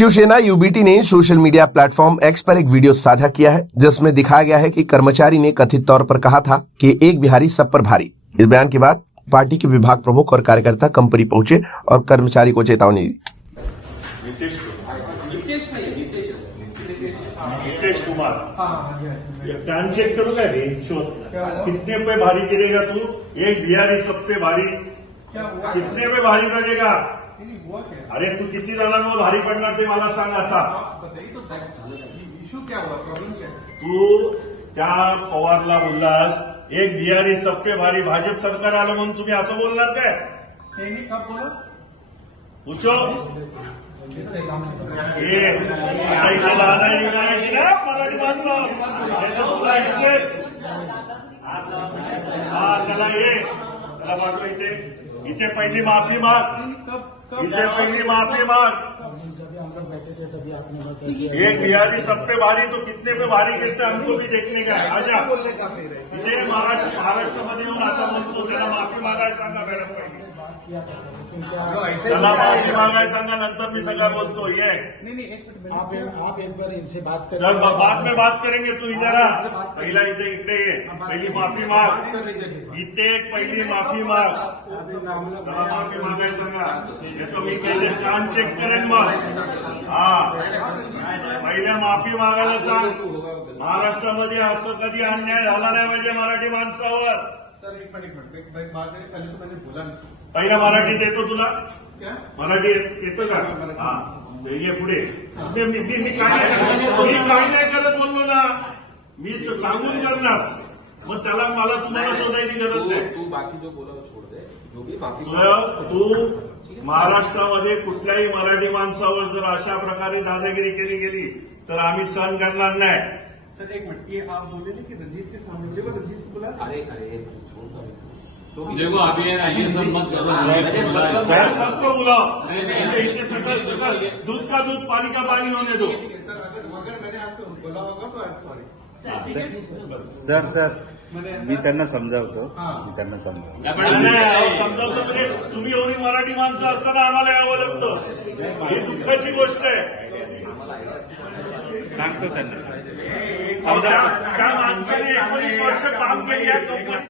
Shiv Sena UBT ने social media platform x पर एक video साझा किया है जिसमें दिखाया गया है कि कर्मचारी ने कथित तौर पर कहा था कि एक बिहारी सब पर भारी। इस बयान के बाद पार्टी के विभाग प्रमुख और कार्यकर्ता कंपनी पहुंचे और कर्मचारी को चेतावनी दी। नीतीश कुमार कान चेक करू का रे शोध कितने पे भारी गिरेगा तू? एक बिहारी सब पे भारी कितने पे भारी पड़ेगा? अरे तू किती जणांवर भारी पडणार ते मला सांग आता। इश्यू क्या हुआ, प्रॉब्लम क्या? तू त्या पवारला बोललास एक बिहारी सब पे भारी, भाजप सरकार आलं म्हणून तुम्ही असं बोलणार काय? नहीं कब बोला? पूछो आता इथे लहान निघायची ना मराठी माणसं तुला इथेच त्याला त्याला पाठव इथे पहिली माफी माग, इथे पहिली माफी माग। एक बिहारी सब पे भारी तो कितने पे भारी गिरते हमको भी देखने का है। आजा इथे महाराष्ट्रामध्ये येऊन असा नसतो, त्याला माफी मागायला सांगा मॅडम, त्याला माफी मागायला सांगा, नंतर मी सगळं बोलतो। ये नहीं एक मिनट, आप एक बार इनसे बात करें। बाद में बात करेंगे, तू इधर आ, पहिला इथे ये, पहिली माफी माग, इथे एक पहिली माफी माग, त्याला माफी मागायला सांगा, येतो मी पहिले कान चेक करेन मग। हा पहिल्या माफी मागायला सांग। महाराष्ट्रामध्ये असं कधी अन्याय झाला नाही पाहिजे मराठी माणसावर। सर एक मिनट एक बात है, पहले तो मैंने बोला नहीं। पहिल्या मराठीत येतो तुला? क्या मराठी येतं का? हा ये पुढे। मी काही नाही करत बोललो ना, मी तो सांगून करणार, मग त्याला मला तुम्हाला शोधायची गरज नाही। तू बाकी जो बोला वो छोड़ दे, जो भी माफी तू महाराष्ट्रामध्ये कुठल्याही मराठी माणसावर जर अशा प्रकारे दादागिरी केली गेली तर आम्ही सहन करणार नाही। सर एक मिनट, ये आप बोले ना कि रंजीत के सामने, देखो रंजीत को बोला। अरे छोड़ देखो अभी ये सब मत करो। सर सबको बुलाओ, इतने सकल दूध का दूध पानी का पानी होने दो। सर अगर मैंने आपसे बोला होगा तो आई एम सॉरी। सर मी त्यांना समजावतो, समजावतो म्हणजे तुम्ही एवढी मराठी माणसं असताना आम्हाला यावं लागतं, ही दुःखाची गोष्ट आहे। सांगतो त्यांना त्या माणसाने 19 वर्ष काम केली आहे कंपनी